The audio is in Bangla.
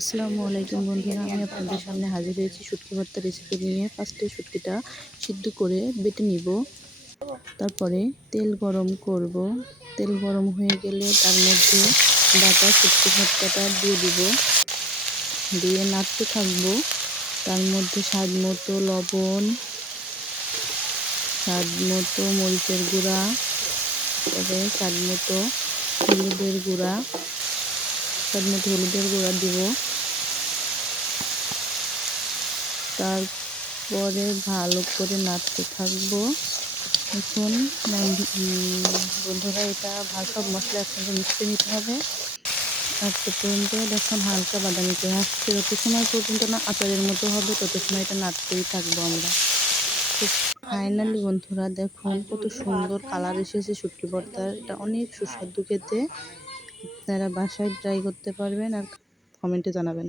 আসসালামু আলাইকুম বন্ধুরা, আমি আপনাদের সামনে হাজির হয়েছি শুটকি ভর্তা রেসিপি নিয়ে। ফার্স্টে শুটকিটা সিদ্ধ করে বেটে নিব, তারপরে তেল গরম করব। তেল গরম হয়ে গেলে তার মধ্যে বাটা শুটকি ভর্তাটা দিয়ে দিব, দিয়ে নাড়তে থাকবো। তার মধ্যে স্বাদ মতো লবণ, স্বাদ মতো মরিচের গুঁড়া, তবে স্বাদ মতো হলুদের গুঁড়া দিব। তারপরে ভালো করে নাড়তে থাকবো। এখন বন্ধুরা, এটা সব মশলা একসঙ্গে মিশিয়ে নিতে হবে। তারপর পর্যন্ত দেখুন হালকা বাদামি করে আসছে, যত সময় পর্যন্ত না আচারের মতো হবে তত সময় এটা নাড়তেই থাকবো আমরা। তো ফাইনালি বন্ধুরা দেখুন কত সুন্দর কালার এসেছে শুটকি ভর্তার। এটা অনেক সুস্বাদু খেতে। আপনারা বাসায় ট্রাই করতে পারবেন আর কমেন্টে জানাবেন।